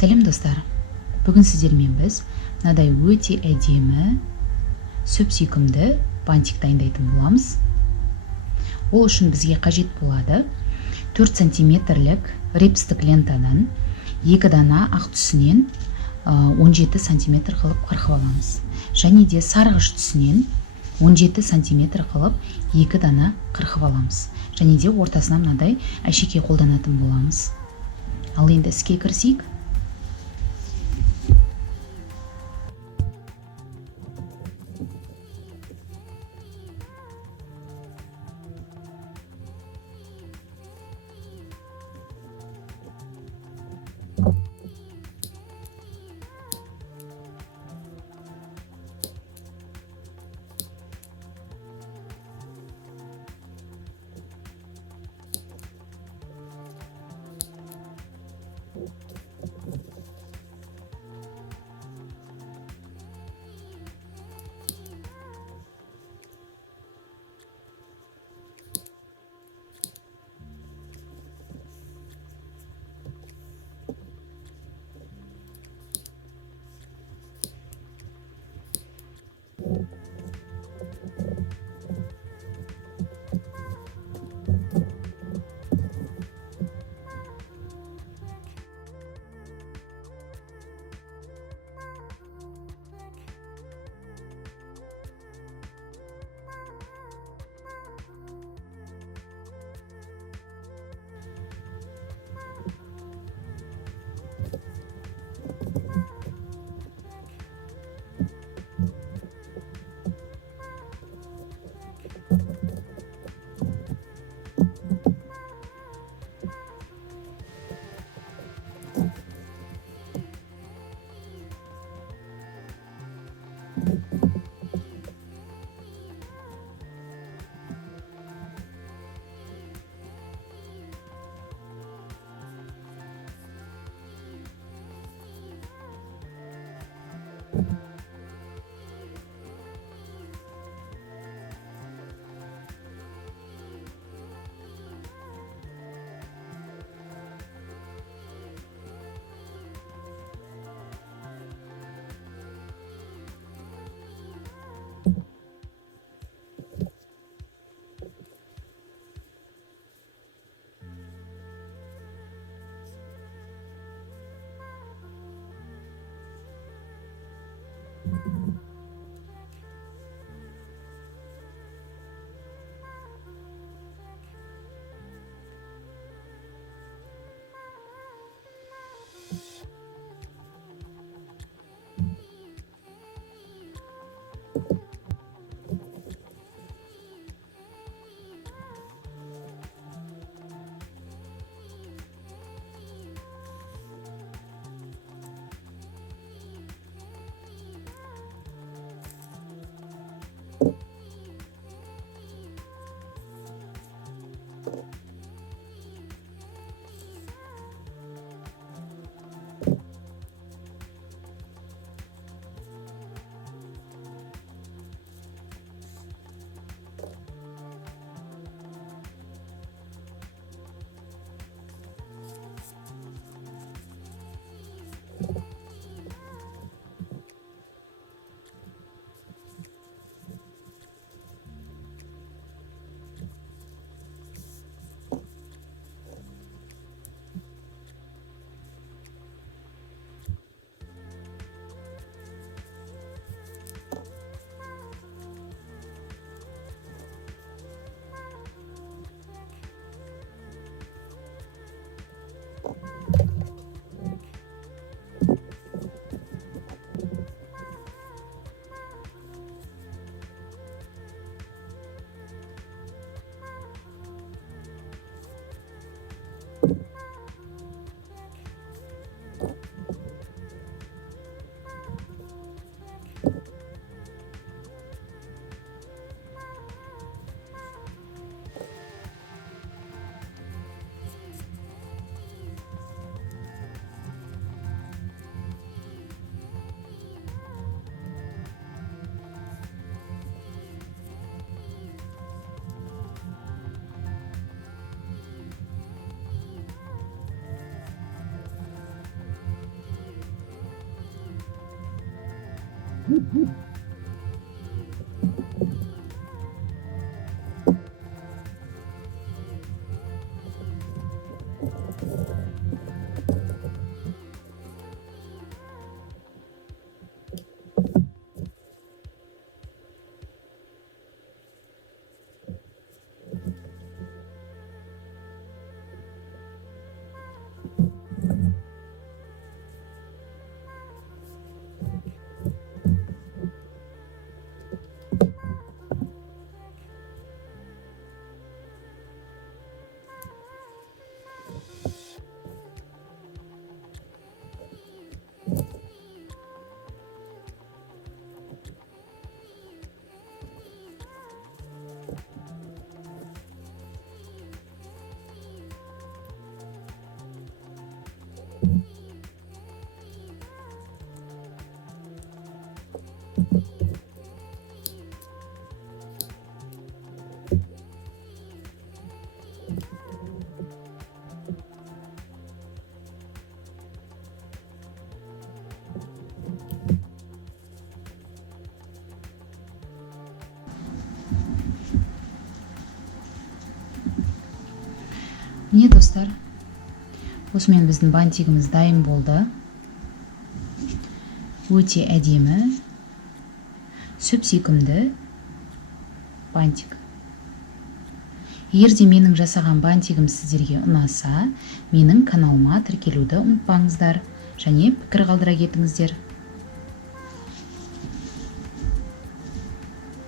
Сәлем достар. Бүгін сіздермен біз мынадай өте әдемі, сүп-сүйкімді бантик дайындайтын боламыз. Ол үшін бізге қажет болады 4 сантиметрлік репстік лентадан 2 дана ақ түсінен 17 сантиметр қылып қырқып аламыз. Және де сарғыш түсінен 17 сантиметр қылып 2 дана қырқып аламыз. Және де ортасына мынадай әшекей қолданатын боламыз. Ал енді іске кірісейік. Міне достар, осымен біздің бантигіміз дайын болды. Өте әдемі, сүп-сүйкімді бантик. Егер де менің жасаған бантигім сіздерге ұнаса, менің каналыма тіркелуді ұмытпаңыздар және пікір қалдыра кетіңіздер.